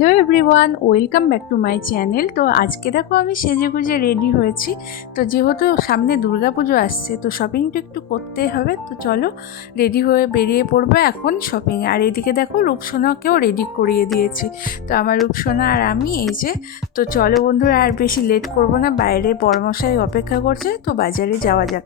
Hello everyone, welcome back to my channel. তো আজকে দেখো আমি সেজে গুজে রেডি হয়েছি। তো যেহেতু সামনে দুর্গা পুজো আসছে, তো শপিংটা একটু করতে হবে। তো চলো রেডি হয়ে বেরিয়ে পড়ব এখন শপিং আর এদিকে দেখো রূপসোনাকেও রেডি করিয়ে দিয়েছি। তো আমার রূপসোনা আর আমি, এই যে, তো চলো বন্ধুরা, আর বেশি লেট করব না। বাইরে বড়মশাই অপেক্ষা করছে, তো বাজারে যাওয়া যাক।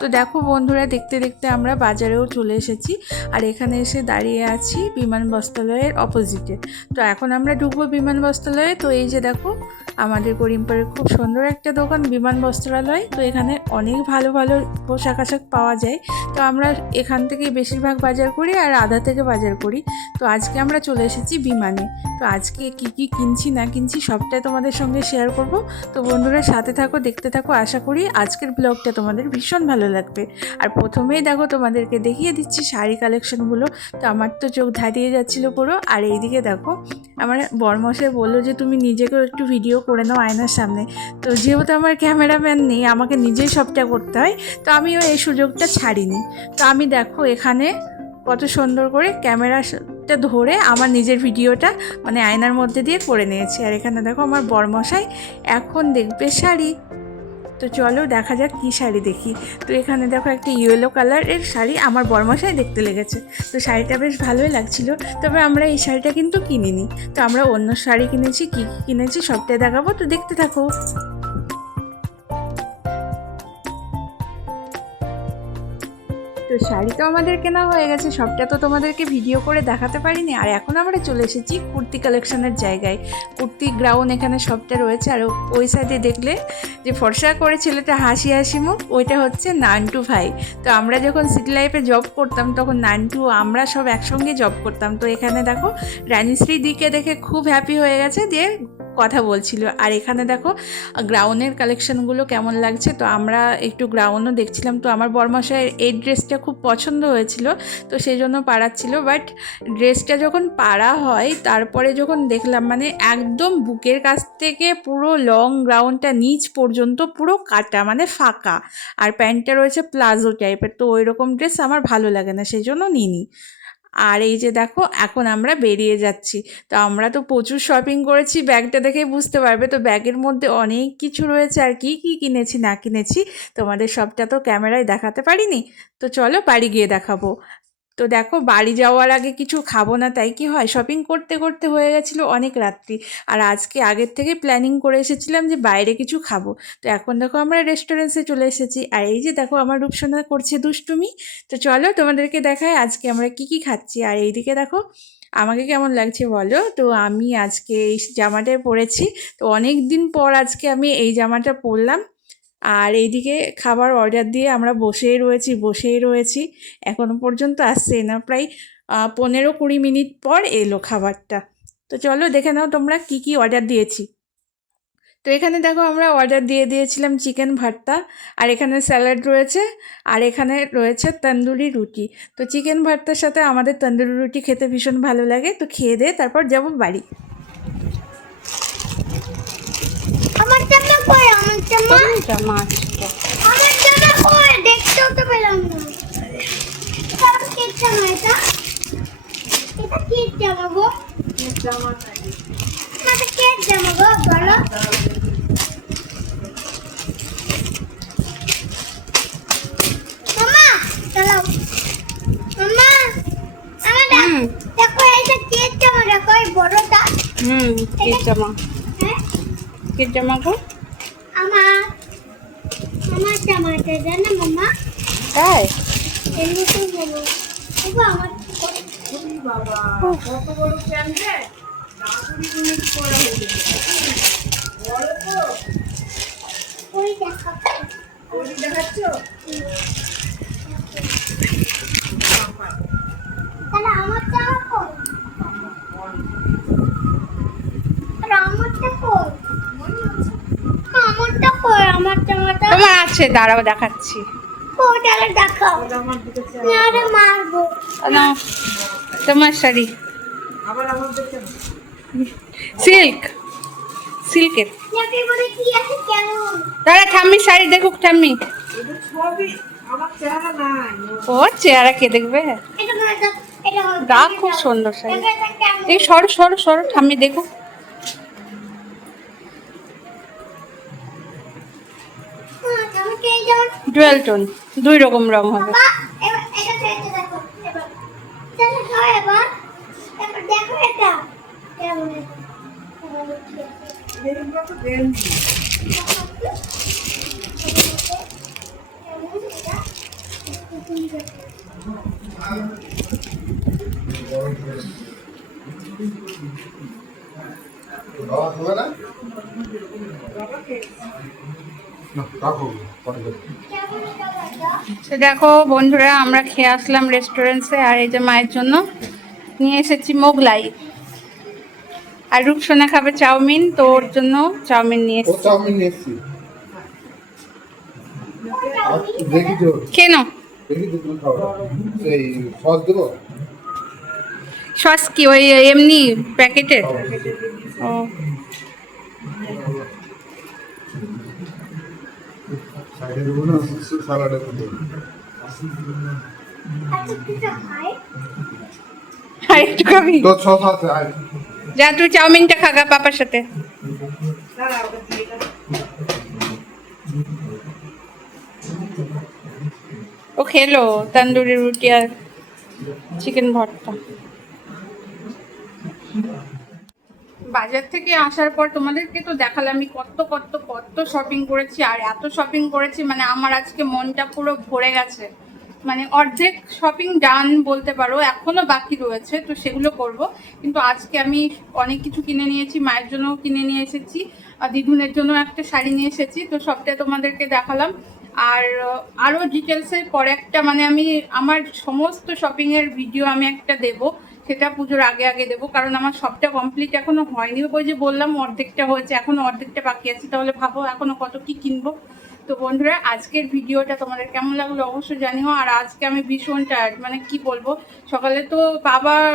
তো দেখো বন্ধুরা, দেখতে দেখতে আমরা বাজারেও চলে এসেছি আর এখানে এসে দাঁড়িয়ে আছি বিমান বস্ত্রালয়ের অপোজিটে তো এখন আমরা ঢুকবো বিমান বস্ত্রালয়ে। তো এই যে দেখো আমাদের করিমপুরের খুব সুন্দর একটা দোকান, বিমান বস্ত্রালয়। তো এখানে অনেক ভালো ভালো পোশাক আশাক পাওয়া যায়। তো আমরা এখান থেকে বেশিরভাগ বাজার করি আর আধা থেকে বাজার করি। তো আজকে আমরা চলে এসেছি বিমানে। তো আজকে কি কি কিনছি, না কিনছি সবটাই তোমাদের সঙ্গে শেয়ার করব। তো বন্ধুরা সাথে থাকো, দেখতে থাকো, আশা করি আজকের ব্লগটা তোমাদের ভীষণ ভালো লাগবে। আর প্রথমেই দেখো তোমাদেরকে দেখিয়ে দিচ্ছি শাড়ি কালেকশনগুলো তো আমার তো চোখ ধারিয়ে যাচ্ছিল পুরো। আর এইদিকে দেখো, আমার বরমশাই বলল যে তুমি নিজেকেও একটু ভিডিও করে নাও আয়নার সামনে। তো যেহেতু আমার ক্যামেরাম্যান নেই, আমাকে নিজেই সবটা করতে হয়, তো আমিও এই সুযোগটা ছাড়িনি। তো আমি দেখো এখানে কত সুন্দর করে ক্যামেরাটা ধরে আমার নিজের ভিডিওটা মানে আয়নার মধ্যে দিয়ে করে নিয়েছি। আর এখানে দেখো আমার বরমশাই এখন দেখবে শাড়ি। তো চলো দেখা যাক কী শাড়ি দেখি। তো এখানে দেখো একটা ইয়েলো কালারের শাড়ি আমার বরমশাই দেখতে লেগেছে। তো শাড়িটা বেশ ভালোই লাগছিল। তবে আমরা এই শাড়িটা কিন্তু কিনিনি। তো আমরা অন্য শাড়ি কিনেছি, কী কী কিনেছি সবটাই দেখাবো। তো দেখতে থাকো। শাড়ি তো আমাদের কেনা হয়ে গেছে, সবটা তো তোমাদেরকে ভিডিও করে দেখাতে পারিনি। আর এখন আমরা চলে এসেছি কুর্তি কালেকশনের জায়গায়। কুর্তি গ্রাউন্ড এখানে সবটা রয়েছে, আর ওই সাইডে দেখলে যে ফর্সা করে ছেলেটা হাসি হাসি মুখ, ওইটা হচ্ছে নান্টু ভাই। তো আমরা যখন সিটি লাইফে জব করতাম, তখন নান্টু, আমরা সব একসঙ্গে জব করতাম। তো এখানে দেখো রানীশ্রী দিকে দেখে খুব হ্যাপি হয়ে গেছে দিয়ে কথা বলছিল। আর এখানে দেখো গ্রাউনের কালেকশনগুলো কেমন লাগছে? তো আমরা একটু গ্রাউনও দেখছিলাম। তো আমার বরমশাইয়ের এই ড্রেসটা খুব পছন্দ হয়েছিল। তো সেই জন্য পাড়াচ্ছিল। বাট ড্রেসটা যখন পাড়া হয়, তারপরে যখন দেখলাম মানে একদম বুকের কাছ থেকে পুরো লং গ্রাউন্ডটা নিচ পর্যন্ত পুরো কাটা মানে ফাঁকা। আর প্যান্টটা রয়েছে প্লাজো টাইপের তো ওই রকম ড্রেস আমার ভালো লাগে না, সেই জন্য নিইনি। আর এই যে দেখো, এখন আমরা বেরিয়ে যাচ্ছি। তো আমরা তো প্রচুর শপিং করেছি, ব্যাগটা দেখেই বুঝতে পারবে। তো ব্যাগের মধ্যে অনেক কিছু রয়েছে আর কি কি কিনেছি, না কিনেছি। তোমাদের সবটা তো ক্যামেরায় দেখাতে পারিনি। তো চলো বাড়ি গিয়ে দেখাবো। তো দেখো বাড়ি যাওয়ার আগে কিছু খাব না, তাই কি হয়? শপিং করতে করতে হয়ে গেছিল অনেক রাত্রি। আর আজকে আগের থেকে প্ল্যানিং করে এসেছিলাম যে বাইরে কিছু খাব। তো এখন দেখো আমরা রেস্টুরেন্টসে চলে এসেছি। আর এই যে দেখো আমার রূপসোনা করছে দুষ্টুমি। তো চলো তোমাদেরকে দেখাই আজকে আমরা কি কি খাচ্ছি। আর এইদিকে দেখো আমাকে কেমন লাগছে বলো? তো আমি আজকে এই জামাটায় পরেছি। তো অনেক দিন পর আজকে আমি এই জামাটা পরলাম। আর এইদিকে খাবার অর্ডার দিয়ে আমরা বসেই রয়েছি বসেই রয়েছি। এখনও পর্যন্ত আসছে না, প্রায় পনেরো কুড়ি মিনিট পর এলো খাবারটা। তো চলো দেখে নাও তোমরা কি কি অর্ডার দিয়েছি। তো এখানে দেখো আমরা অর্ডার দিয়ে দিয়েছিলাম চিকেন ভর্তা, আর এখানে স্যালাড রয়েছে, আর এখানে রয়েছে তন্দুরি রুটি। তো চিকেন ভর্তার সাথে আমাদের তন্দুরি রুটি খেতে ভীষণ ভালো লাগে, তো খেয়ে দিয়ে তারপর যাব বাড়ি আমার জামা কই আমার জামা জামা আমার জামা কই? দেখতেও তো পেলাম না। এটা কি জামা এটা এটা কি জামা গো? এটা কি জামা গো বলো। মামা চলো। মামা আমার দেখো এটা কি জামা দেখো এই বড়টা। হুম কেক জামা হ্যাঁ? কেক জামা গো। আমার জামাটা জানো মামা তাই এমনি তো বলো বাবা আমার ওই দেখা তাহলে আমার জামা কই আর আমারটা কই হ্যাঁ, আমারটা কই আমার তোমার দাঁড়াও দেখাচ্ছি। তোমার শাড়ি। সিল্ক। সিল্কের। দাঁড়া ঠাম্মি শাড়ি দেখুক ঠাম্মি। ওর চেহারা কে দেখবে। গা খুব সুন্দর শাড়ি। এই সরো সরো সরো ঠাম্মি দেখো ডুয়েল টোন দুই রকম রং হবে। বাবা, না? তো দেখো বন্ধুরা আমরা খেয়ে আসলাম রেস্টুরেন্টসে আর এই যে মায়ের জন্য। নিয়ে এসেছি মোগলাই। আর রূপসোনা খাবে চাউমিন তো ওর জন্য চাউমিন নিয়ে এসেছি। চাউমিন নিয়ে এসছি। আর কেন? সস কি ওই এমনি প্যাকেটের? ও। সাইডে দেবো না যা তুই চাউমিনটা খাগা পাপার সাথে। ও খেলো তন্দুরি রুটি আর চিকেন ভর্তা। বাজার থেকে আসার পর তোমাদেরকে তো দেখালাম আমি কত কত কত শপিং করেছি আর এত শপিং করেছি মানে আমার আজকে মনটা পুরো ভরে গেছে। মানে অর্ধেক শপিং ডান বলতে পারো এখনও বাকি রয়েছে তো সেগুলো করব। কিন্তু আজকে আমি অনেক কিছু কিনে নিয়েছি মায়ের জন্য কিনে নিয়ে এসেছি আর দিদুনের জন্য একটা শাড়ি নিয়ে এসেছি তো সবটা তোমাদেরকে দেখালাম। আর আহ, আরও ডিটেলসের পরে একটা মানে আমি আমার সমস্ত শপিং এর ভিডিও আমি একটা দেব। সেটা পুজোর আগে আগে দেবো, কারণ আমার সবটা কমপ্লিট এখনও হয়নি। ওই যে বললাম, অর্ধেকটা হয়েছে, এখনও অর্ধেকটা বাকি আছে, তাহলে ভাবো এখনও কত কি কিনবো। তো বন্ধুরা, আজকের ভিডিওটা তোমাদের কেমন লাগল অবশ্যই জানিও, আর আজকে আমি ভীষণ টায়ার্ড মানে কি বলব, সকালে তো বাবার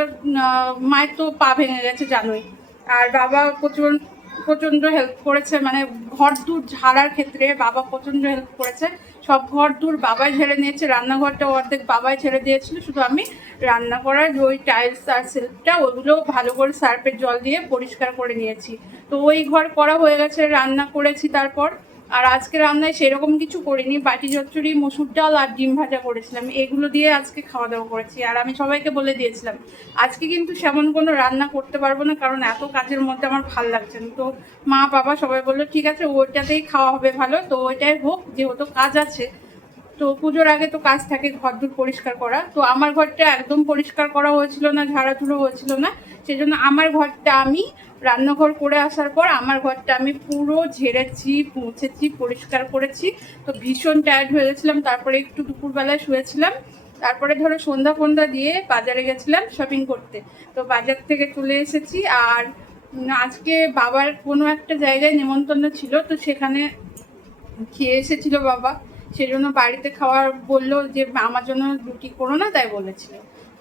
মায়ের তো পা ভেঙে গেছে জানোই, আর বাবা প্রচুর প্রচণ্ড হেল্প করেছে মানে ঘর দূর ঝাড়ার ক্ষেত্রে বাবা প্রচণ্ড হেল্প করেছে। সব ঘর দূর বাবাই ঝেড়ে নিয়েছে, রান্নাঘরটা অর্ধেক বাবাই ছেড়ে দিয়েছিল, শুধু আমি রান্না করার ওই টাইলস আর সিল্কটা ওগুলো ভালো করে সার্ফের জল দিয়ে পরিষ্কার করে নিয়েছি। তো ওই ঘর করা হয়ে গেছে, রান্না করেছি তারপর। আর আজকে রান্নায় সেরকম কিছু করিনি। বাটি চচ্চড়ি, মসুর ডাল আর ডিম ভাজা করেছিলাম। এগুলো দিয়ে আজকে খাওয়া দাওয়া করেছি। আর আমি সবাইকে বলে দিয়েছিলাম, আজকে কিন্তু সেমন কোনো রান্না করতে পারব না, কারণ এত কাজের মধ্যে আমার ভালো লাগছে না। তো মা, বাবা সবাই বলল, ঠিক আছে, ওইটাতেই খাওয়া হবে ভালো। তো ওইটাই হোক, যেহেতু কাজ আছে তো পুজোর আগে তো কাজ থাকে ঘর দূর পরিষ্কার করা। তো আমার ঘরটা একদম পরিষ্কার করা হয়েছিল না, ঝাড়াঝুড়ো হয়েছিল না। সেই জন্য আমার ঘরটা আমি রান্নাঘর করে আসার পর আমার ঘরটা আমি পুরো ঝেড়েছি, মুছেছি, পরিষ্কার করেছি। তো ভীষণ টায়ার্ড হয়ে গেছিলাম, তারপরে একটু দুপুরবেলায় শুয়েছিলাম। তারপরে ধরো সন্ধ্যা ফন্ধ্যা দিয়ে বাজারে গেছিলাম শপিং করতে। তো বাজার থেকে চলে এসেছি আর আজকে বাবার কোনো একটা জায়গায় নেমন্তন্ন ছিল, তো সেখানে খেয়ে এসেছিল বাবা। সেজন্য বাড়িতে খাওয়ার বলল যে, আমার জন্য রুটি করো না, তাই বলেছিল।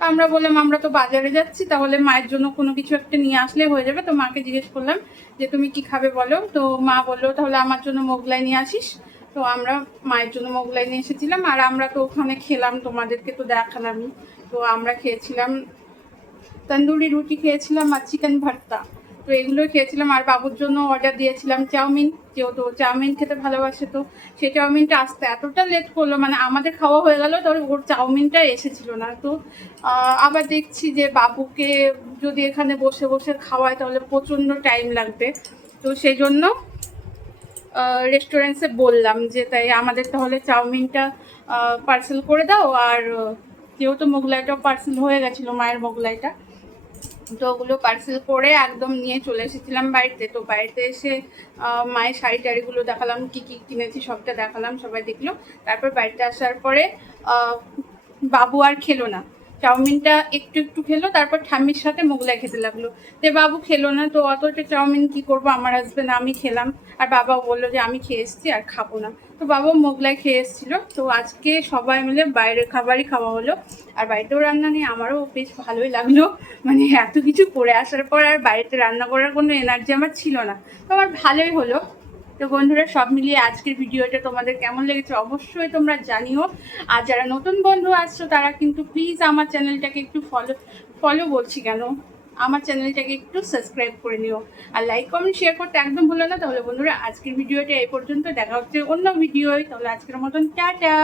আমরা বললাম, আমরা তো বাজারে যাচ্ছি, তাহলে মায়ের জন্য কোনো কিছু একটা নিয়ে আসলে হয়ে যাবে। তো মাকে জিজ্ঞেস করলাম যে, তুমি কি খাবে বলো? তো মা বলল, তাহলে আমার জন্য মোগলাই নিয়ে আসিস। তো আমরা মায়ের জন্য মোগলাই নিয়ে এসেছিলাম। আর আমরা তো ওখানে খেলাম, তোমাদেরকে তো দেখালামই। তো আমরা খেয়েছিলাম, তন্দুরি রুটি খেয়েছিলাম আর চিকেন ভর্তা। তো এগুলো খেয়েছিলাম। আর বাবুর জন্য অর্ডার দিয়েছিলাম চাউমিন, যেহেতু চাউমিন খেতে ভালোবাসে তো। সেই চাউমিনটা আসতে এতটা লেট করল মানে আমাদের খাওয়া হয়ে গেল, তবে ওর চাউমিনটা এসেছিল না। তো আবার দেখছি যে বাবুকে যদি এখানে বসে বসে খাওয়ায়, তাহলে প্রচণ্ড টাইম লাগবে। তো সেই জন্য রেস্টুরেন্টসে বললাম যে, তাই আমাদের তাহলে চাউমিনটা পার্সেল করে দাও। আর যেহেতু মোগলাইটাও পার্সেল হয়ে গেছিল, মায়ের মোগলাইটা তো ওগুলো পার্সেল করে একদম নিয়ে চলে এসেছিলাম বাড়িতে। তো বাড়িতে এসে মায়ের শাড়ি টাড়িগুলো দেখালাম, কি কি কিনেছি সবটা দেখালাম, সবাই দেখল। তারপর বাড়িতে আসার পরে বাবু আর খেলো না। চাউমিনটা একটু একটু খেলো, তারপর ঠাম্মির সাথে মোগলাই খেতে লাগল। তো বাবু খেলো না, তো অতটা চাউমিন কি করব? আমার হাজবেন্ড আমি খেলাম। আর বাবাও বলল যে, আমি খেয়ে এসেছি আর খাব না। তো বাবা মোগলাই খেয়ে এসেছিল। তো আজকে সবাই মিলে বাইরের খাবারই খাওয়া হলো। আর বাড়িতেও রান্না নিয়ে আমারও বেশ ভালোই লাগল। মানে এত কিছু করে আসার পর আর বাড়িতে রান্না করার কোনো এনার্জি আমার ছিল না। তো আমার ভালোই হলো। তো বন্ধুরা, সব মিলিয়ে আজকের ভিডিওটা তোমাদের কেমন লেগেছে অবশ্যই তোমরা জানিও। আর যারা নতুন বন্ধু আসছো, তারা কিন্তু প্লিজ আমার চ্যানেলটাকে একটু ফলো ফলো বলছি কেন? আমার চ্যানেলটাকে একটু সাবস্ক্রাইব করে নিও। আর লাইক কমেন্ট শেয়ার করতে একদম ভুলো না। তাহলে বন্ধুরা, আজকের ভিডিওটা এই পর্যন্ত। দেখা হচ্ছে অন্য ভিডিওয়। তাহলে আজকের মতন, টাটা!